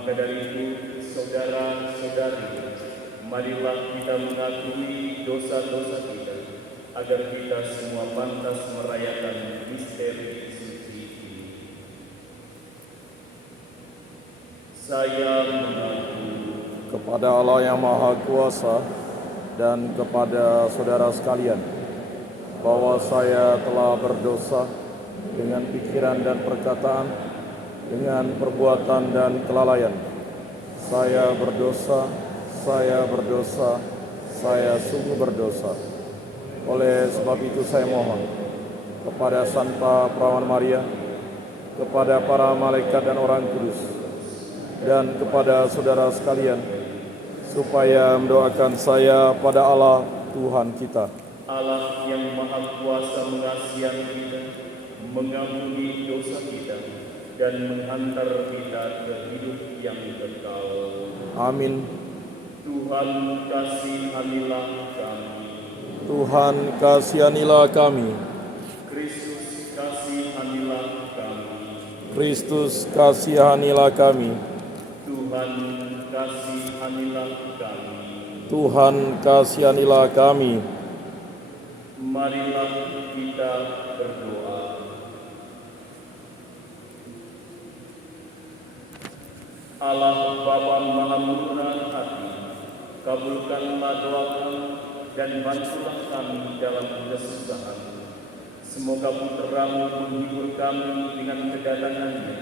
Maka dari itu, saudara-saudari, marilah kita mengakui dosa-dosa kita, agar kita semua pantas merayakan misteri suci ini. Saya mengaku kepada Allah yang Maha Kuasa dan kepada saudara sekalian bahwa saya telah berdosa dengan pikiran dan perkataan, dengan perbuatan dan kelalaian. Saya berdosa, saya sungguh berdosa. Oleh sebab itu saya mohon kepada Santa Perawan Maria, kepada para malaikat dan orang kudus, dan kepada saudara sekalian, supaya mendoakan saya pada Allah Tuhan kita. Allah yang Maha Kuasa mengasihi kita, mengampuni dosa kita, dan menghantar kita ke hidup yang kekal. Amin. Tuhan kasihanilah kami. Tuhan kasihanilah kami. Kristus kasihanilah kami. Kristus kasihanilah kami. Tuhan kasihanilah kami. Tuhan kasihanilah kami. Marilah kita berdoa. Allah Bapa Maha Murah Hati, kabulkanlah doa kami dan bantulah kami dalam kesusahan. Semoga Putra-Mu menghibur kami dengan kedatangannya,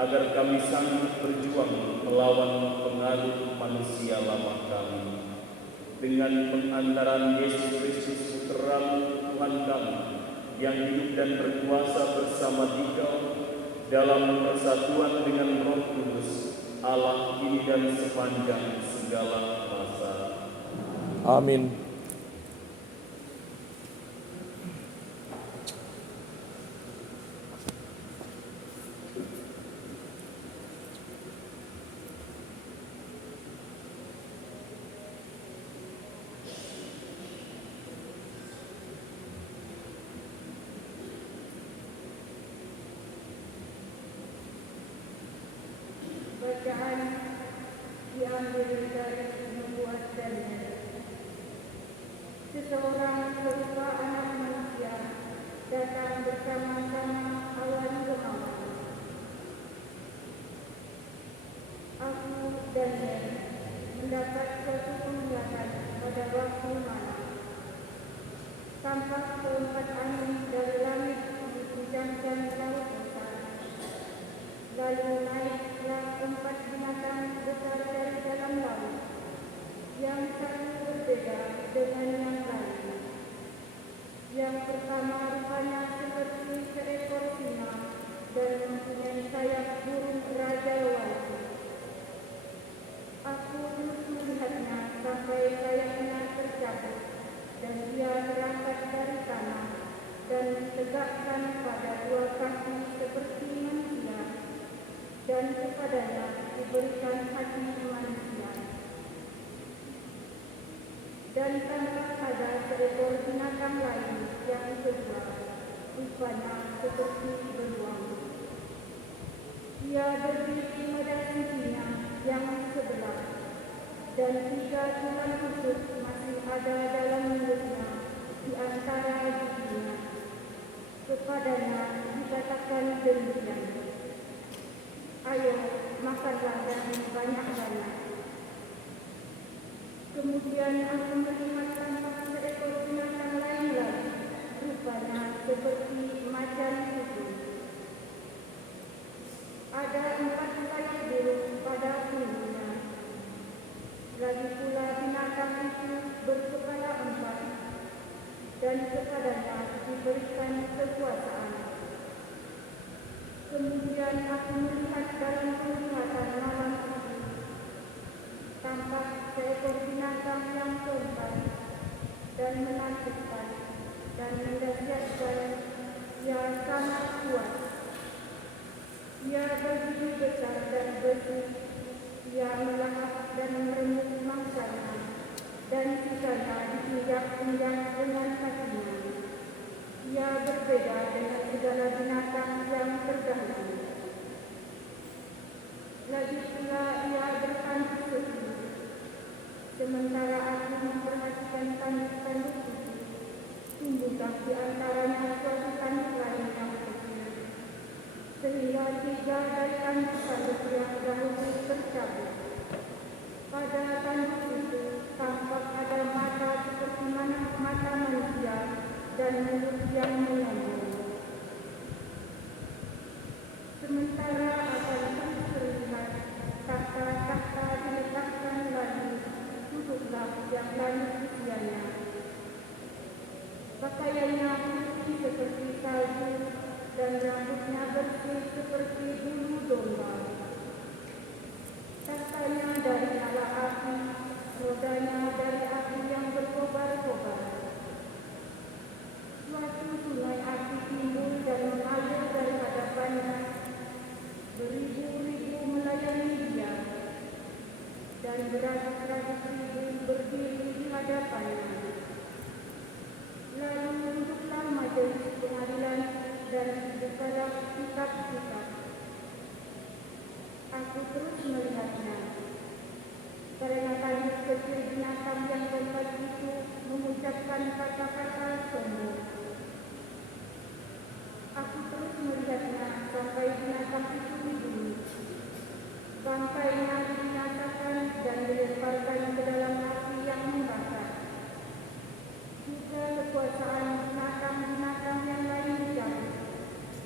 agar kami sanggup berjuang melawan pengaruh manusia lama kami. Dengan pengantaran Yesus Kristus Putra-Mu Tuhan kami, yang hidup dan berkuasa bersama Dikau dalam persatuan dengan Roh Kudus, Allah kini dan sepanjang segala masa. Amin. Bacaan diambil dari Nubuat Daniel. Seseorang serupa anak manusia datang bersama-sama awan gemawan. Aku, Daniel, mendapat suatu penglihatan pada waktu malam. Tampak keempat angin dari langit dikuncangkan laut besar. Lalu naiklah empat binatang besar dari dalam laut, yang satu berbeda dengan yang lain. Yang pertama rupanya seperti seekor singa dan mempunyai sayap burung raja-wali. Aku terus melihatnya sampai sayapnya tercabut, dan dia terangkat dari tanah dan ditegakkan pada dua kaki seperti manusia, dan kepadanya diberikan hati manusia. Dan tampak ada seekor binatang lain yang kedua, rupanya seperti beruang. Ia berdiri pada sisinya yang sebelah, dan 3 tulang rusuk masih ada dalam mulutnya di antara giginya. Kepadanya dikatakan demikian, ayo, makanlah dan banyak-banyak. Kemudian aku melihat tampak seekor binatang lain lagi, rupanya seperti macan itu. Ada 4 sayap biru pada punggungnya. Lagi pula binatang itu berkepala 4, dan kepadanya diberikan kekuasaan. Kemudian aku melihat dalam penglihatan malam itu, tampak seekor binatang yang keempat dan menakutkan dan mendahsyatkan. Ia sangat kuat. Ia berdiri besar dan bersih. Ia melahap dan merenggut mangsanya, dan sisanya diinjak-injak dengan kakinya. Ia berbeda dengan segala binatang yang terganggu. Lagi pula Sementara aku memperhatikan tanduk-tanduk itu, tumbuhlah di antaranya suatu tanduk lain yang kecil, sehingga 3 dari tanduk-tanduk yang dahulu tercabut. Pada tanduk itu tampak ada mata seperti mata manusia dan mulut yang menyambung. Sementara akan terus terlihat tahta-tahta diletakkan lagi, duduklah yang lain usianya. Pakaiannya putih seperti salju dan rambutnya bersih seperti bulu domba. Tahtanya dari nyala api, rodanya dari api yang berkobar-kobar. Suatu sungai api timbul dan mengalir dari hadapannya. Beribu-ribu melayani dia, dan beratus-ratus ribu berdiri di hadapannya. Lalu duduklah majelis pengadilan dan dibukalah kitab-kitab. Aku terus melihatnya, karena tanduk kecil binatang yang keempat itu mengucapkan kata-kata sombong. Aku terus melihatnya sampai binatang itu dibunuh. Bangkainya dinyatakan dan dilemparkan ke dalam api yang membakar. Juga kekuasaan binatang-binatang yang lain dicabut,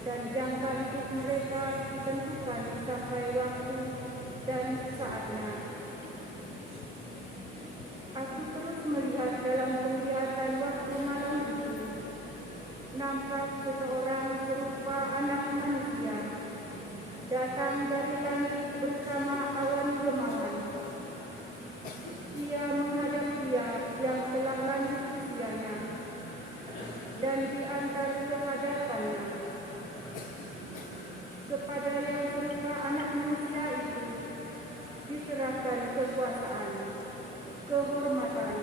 dan jangka hidup mereka ditentukan sampai waktu dan saatnya. Aku terus melihat dalam penglihatan waktu malam itu, nampak seseorang serupa anak manusia datang dari langit bersama awan gemawan. Ia menghadap dia yang telah lanjut usianya, dan diantar ke hadapannya. Kepada yang berupa anak manusia itu diserahkan kekuasaan, kehormatan,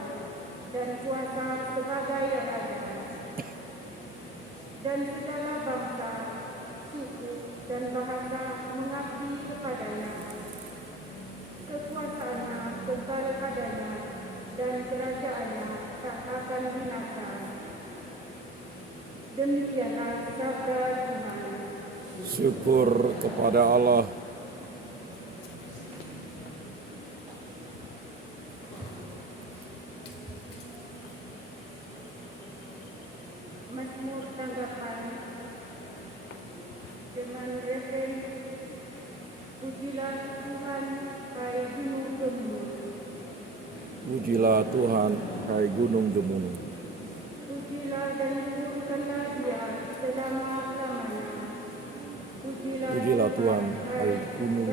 dan kuasa sebagai raja. Dan segala bangsa, suku, dan bahasa mengabdi kepadanya. Kekuasaannya kekal padanya, dan kerajaannya tak akan binasa. Demikianlah sabda Tuhan. Syukur kepada Allah. Mazmur tanggapan dengan refren, pujilah Tuhan, hai gunung gemuruh. Pujilah Tuhan, hai gunung gemuruh. Pujilah dan luhurkanlah Dia selama-lamanya. Pujilah Tuhan, hai gunung.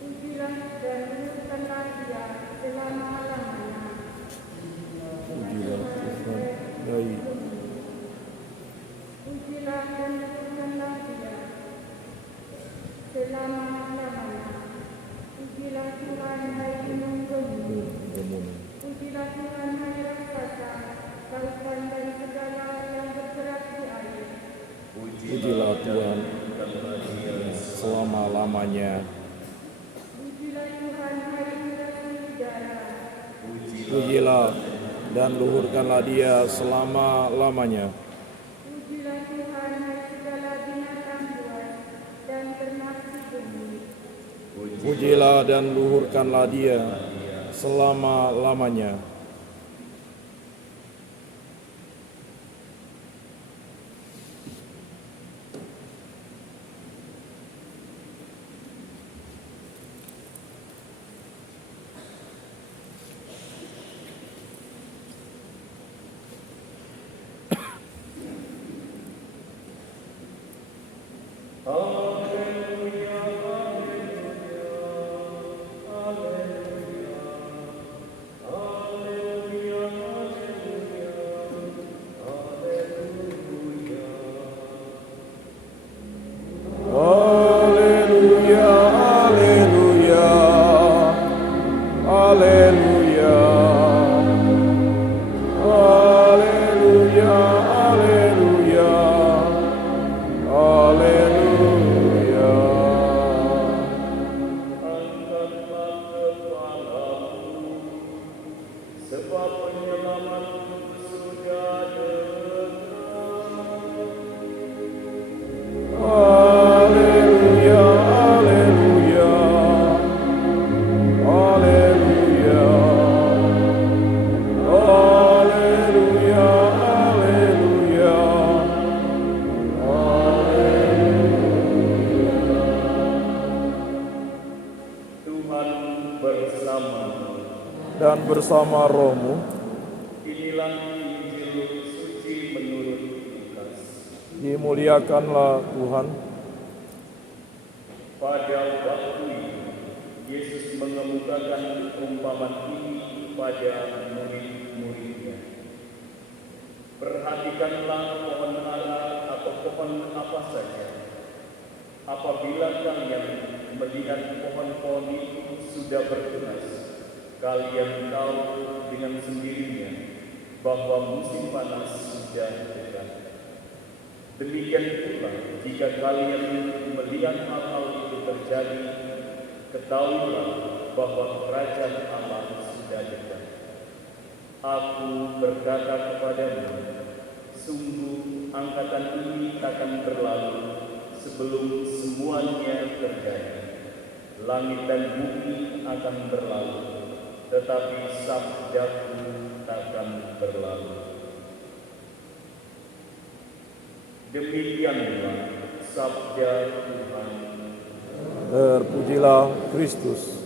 Pujilah dan luhurkanlah Dia selama-lamanya. Pujilah Tuhan, hai. Pujilah dan luhurkanlah Dia selama-lamanya. Pujilah Tuhan, hai gunung gemuruh. Pujilah Tuhan, hai raksasa, lautan dan segala yang bergerak di air. Pujilah Tuhan selama-lamanya. Pujilah Tuhan, hai udara udara. Pujilah dan luhurkanlah Dia selama-lamanya. Pujilah Tuhan, hai segala binatang buas dan ternak di bumi. Pujilah dan luhurkanlah Dia selama-lamanya. Haleluya. dan bersama rohmu. Inilah Injil suci menurut Lukas. Dimuliakanlah Tuhan. Pada waktu itu, Yesus mengemukakan perumpamaan ini kepada murid-muridnya. Perhatikanlah pohon ara atau pohon apa saja. Apabila kalian melihat pohon-pohon itu sudah bertunas, kalian tahu dengan sendirinya bahwa musim panas sudah dekat. Demikian pula, jika kalian melihat hal-hal itu terjadi, ketahuilah bahwa kerajaan Allah sudah dekat. Aku berkata kepadamu, sungguh angkatan ini takkan berlalu sebelum semuanya terjadi. Langit dan bumi akan berlalu, tetapi sabdaku takkan berlalu. Demikianlah sabda Tuhan. Terpujilah Kristus.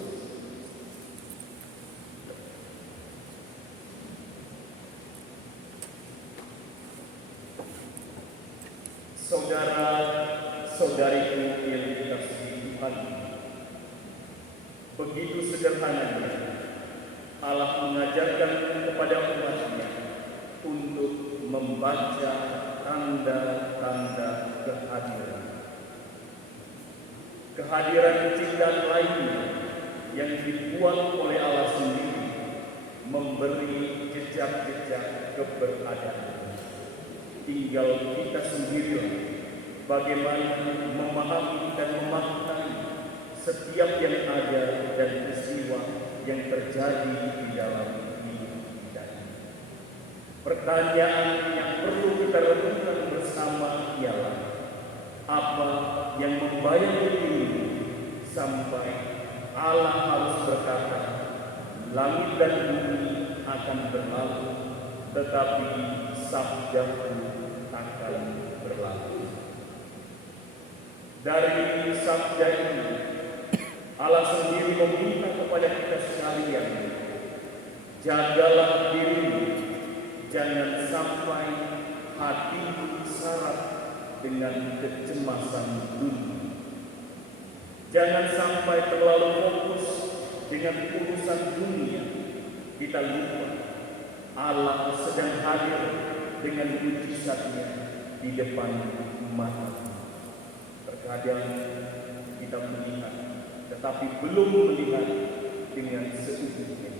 Saudara-saudariku yang dikasihi Tuhan, begitu sederhananya Allah mengajarkan kepada umatnya untuk membaca tanda-tanda kehadiran. Kehadiran ciptaan lainnya yang dibuat oleh Allah sendiri memberi jejak-jejak keberadaan. Tinggal kita sendirilah bagaimana memahami dan memaknai setiap yang ada dan peristiwa yang terjadi di dalam hidup kita. Pertanyaan yang perlu kita renungkan bersama ialah, apa yang membayang ini sampai Allah harus berkata, langit dan bumi akan berlalu, tetapi sabdaku akan berlalu. Dari sabda ini, Allah sendiri meminta kepada kita sekalian, jagalah dirimu, jangan sampai hatimu syarat dengan kecemasan dunia. Jangan sampai terlalu fokus dengan urusan dunia, kita lupa Allah sedang hadir dengan mujizatnya di depan mata. Terkadang kita melihat, tetapi belum melihat dengan seutuhnya.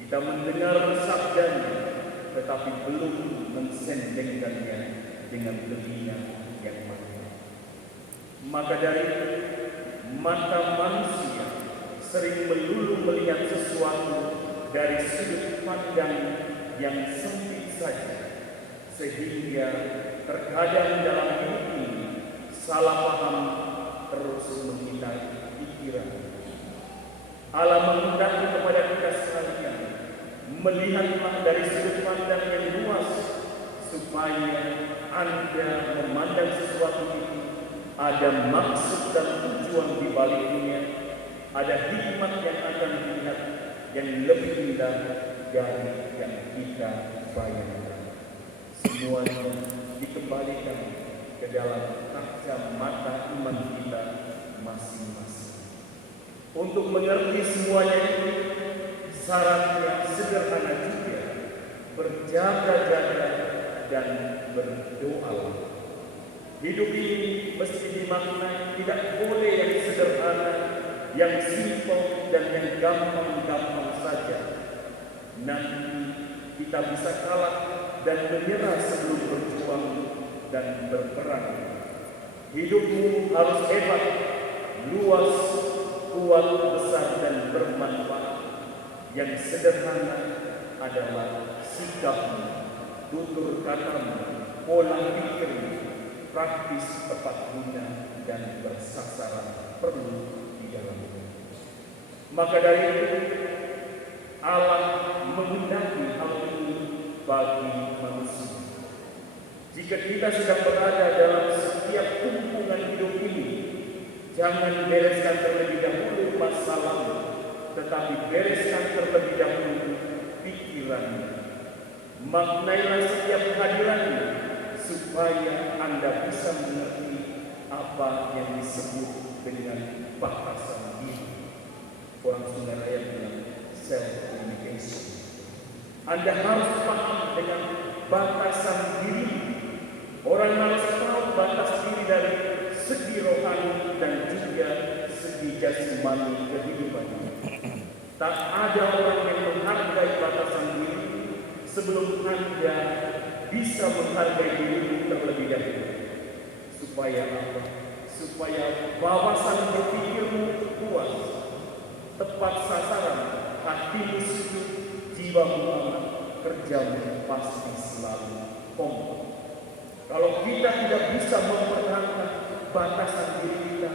Kita mendengar sabdanya, tetapi belum mensendengkannya dengan telinga yang matang. Maka dari itu, mata manusia sering melulu melihat sesuatu dari sudut pandang yang sempit saja, sehingga terkadang dalam hidup ini salah paham terus menghindari pikiran. Allah menghendaki kepada kita sekalian melihatlah dari sudut pandang yang luas, supaya Anda memandang sesuatu itu ada maksud dan tujuan di baliknya, ada hikmat yang akan dilihat yang lebih indah dari yang kita bayangkan. Semuanya dikembalikan ke dalam kacamata iman kita masing-masing. Untuk mengerti semuanya itu, syaratnya sederhana juga, berjaga-jaga dan berdoa. Hidup ini mesti dimaknai tidak boleh yang sederhana, yang simpel dan yang gampang-gampang saja. Nanti kita bisa kalah dan menyerah sebelum berjuang dan berperang. Hidupmu harus hebat, luas, kuat, besar dan bermanfaat. Yang sederhana adalah sikapmu, tutur katamu, pola pikirmu, praktis, tepat guna dan bersasaran perlu di dalamnya. Maka dari itu, Allah menghendaki hal ini bagi manusia. Jika kita sedang berada dalam setiap kumpulan hidup ini, jangan bereskan terlebih dahulu masalahmu, tetapi bereskan terlebih dahulu pikiranmu. Maknailah setiap kehadiranmu supaya Anda bisa mengerti apa yang disebut dengan batasan diri. Orang Sunda Raya bilang self-limitation. Anda harus paham dengan batasan diri. Orang harus tahu batas diri dari segi rohani dan juga segi jasmani kehidupan. Tak ada orang yang menghargai batasan diri sebelum Anda bisa menghargai diri terlebih dahulu. Supaya apa? Supaya wawasan berpikirmu kuat, tepat sasaran, hatimu sejuk, jiwamu aman, kerjamu pasti selalu kompak. Kalau kita tidak bisa mempertahankan batasan diri kita,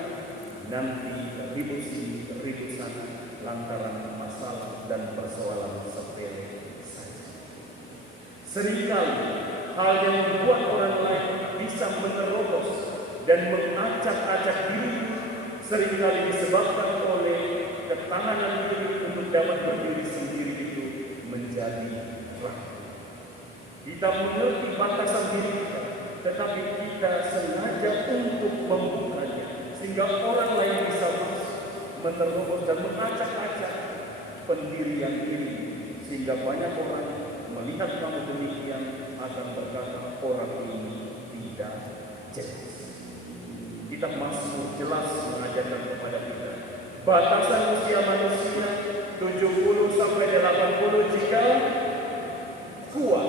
nanti ribut sini, ribut sana, lantaran masalah dan persoalan sepele saja. Seringkali hal yang membuat orang lain bisa menerobos dan mengacak-acak diri seringkali disebabkan oleh ketahanan diri untuk dapat berdiri sendiri itu menjadi ragu. Kita mengerti batasan diri kita, tetapi kita sengaja untuk membukanya sehingga orang lain bisa masuk, menerobos dan mengacak-acak pendirian diri, sehingga banyak orang melihat kamu demikian akan berkata orang ini tidak jelas. Kitab Mazmur jelas mengajarkan kepada kita batasan usia manusia 70 sampai 80 jika kuat.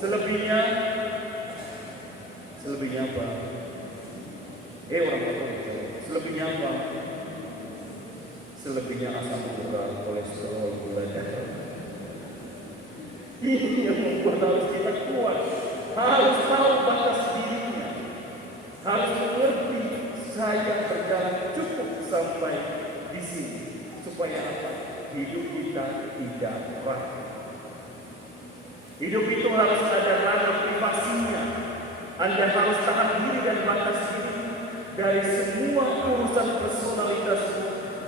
Selebihnya apa? Selebihnya apa? Selebihnya asam urat, kolesterol, gula darah. Ini yang membuat harus kita kuat. Harus tahu batas dirinya. Harus mengerti saya berjalan cukup sampai di sini. Supaya apa? Hidup kita tidak ragu. Hidup itu harus ada ranah privasinya. Anda harus tahan diri dan batas diri dari semua urusan personalitas,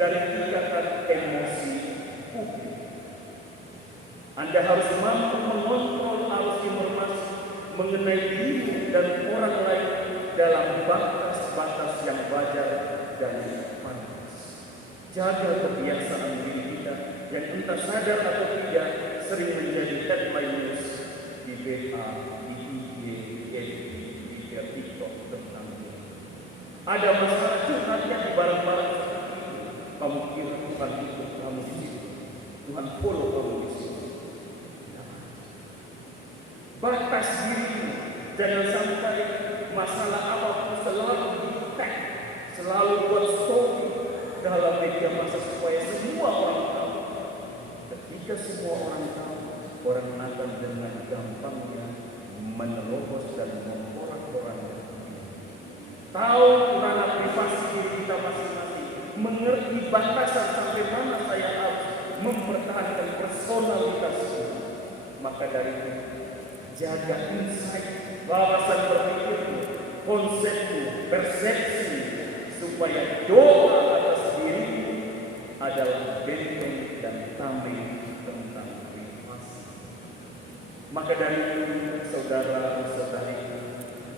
dari ikatan emosi publik. Anda harus mampu mengontrol arus informasi mengenai diri dan orang lain dalam batas-batas yang wajar dan pantas. Jaga kebiasaan diri kita yang entah sadar atau tidak sering menjadi headline news di WA, di IG, di TikTok tentang ini. Ada masalah curhatnya di barang-barang seperti ini. Kamu kira Tuhan ikut kamu di situ, Tuhan follow kamu di situ. Batas diri, jangan sampai masalah apapun selalu di-tag, selalu buat story dalam media massa supaya semua orang tahu. Ketika semua orang tahu, orang akan dengan gampangnya menerobos dan memporak-porandakan. Tahu ranah privasi diri kita masing-masing, mengerti batasan sampai mana saya harus mempertahankan personalitas. Maka dari itu, jaga insight, wawasan berpikirmu, konsepmu, persepsi, supaya doa atas diri adalah benteng dan tameng tentang privasi. Maka dari itu, saudara-saudari,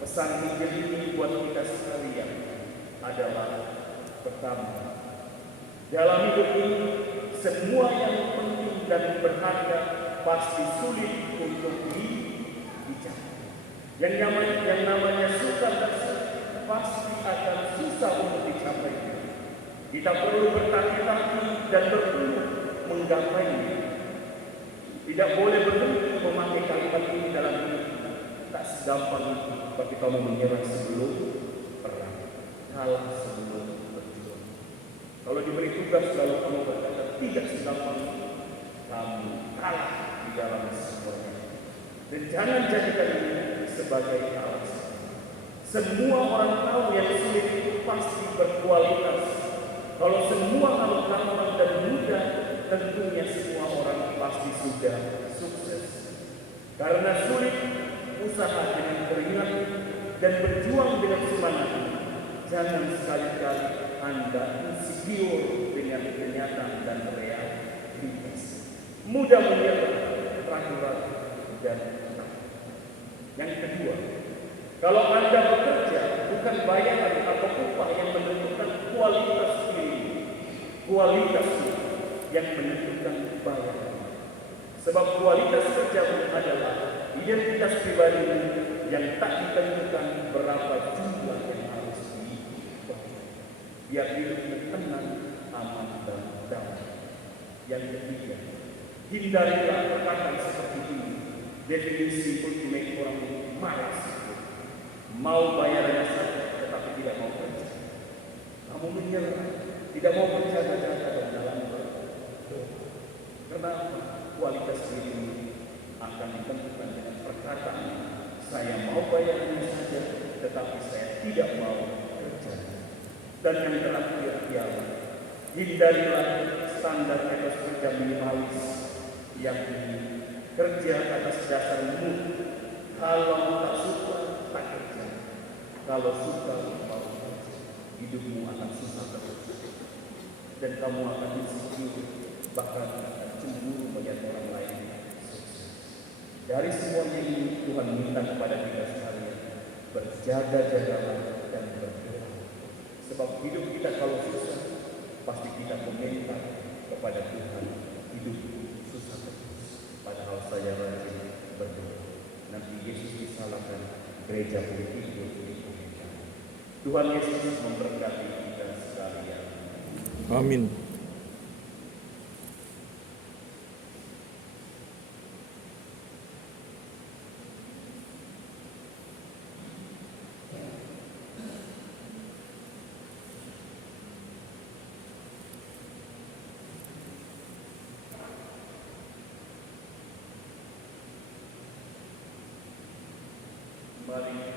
pesan Injil ini buat kita sekalian adalah pertama, dalam hidup ini semua yang penting dan berharga pasti sulit untuk dicapai. Yang namanya susah pasti akan susah untuk dicapai. Kita perlu bertaki-taki dan berpeluh menggapainya. Tidak boleh berhenti memakai kalimat ini dalam hidup. Tak segampang itu bagi kamu menyerah sebelum perang, kalah sebelum berjuang. Kalau diberi tugas lalu kamu berkata tidak segampang itu, kamu kalah di dalam semuanya. Dan jangan jadikan ini sebagai alasan. Semua orang tahu yang sulit itu pasti berkualitas. Kalau semua hal gampang dan mudah, tentunya semua orang pasti sudah sukses. Karena sulit, usaha dengan keringat dan berjuang dengan semangat. Jangan sekali-kali Anda insecure dengan kenyataan dan realitas. Mudah menyerah ragu-ragu dan takut. Yang kedua, kalau Anda bekerja, bukan bayaran atau upah yang menentukan kualitas diri, kualitas yang menentukan bayaran. Sebab kualitas kerjamu adalah identitas pribadi yang tak ditentukan berapa jumlah yang harus dibayar. Biar hidupmu tenang, aman, dan damai. Yang ketiga, hindarilah perkataan seperti ini. Definisi ultimate orang malas, mau bayarannya saja tetapi tidak mau kerja. Kamu menyerah, tidak mau berjaga-jaga dan dalam karena kualitas diri ini akan ditentukan dengan perkataan saya mau bayarannya saja tetapi saya tidak mau kerja. Dan yang terakhir ialah hindarilah standar etos kerja minimalis yang kerja atas dasar mood. Kalau tak suka, tak kerja. Kalau suka, mau kerja. Hidupmu akan susah terus. Dan kamu akan insecure, bahkan akan cemburu melihat orang lain. Dari semuanya ini Tuhan minta kepada kita sekalian, berjaga-jagalah dan berdoa. Sebab hidup kita kalau susah, pasti kita meminta kepada Tuhan. Hidup susah terus. Padahal saya rajin berdoa. Nanti Yesus disalahkan, gereja politik diperhentikan. Tuhan Yesus memberkati kita sekalian. Amin. Mari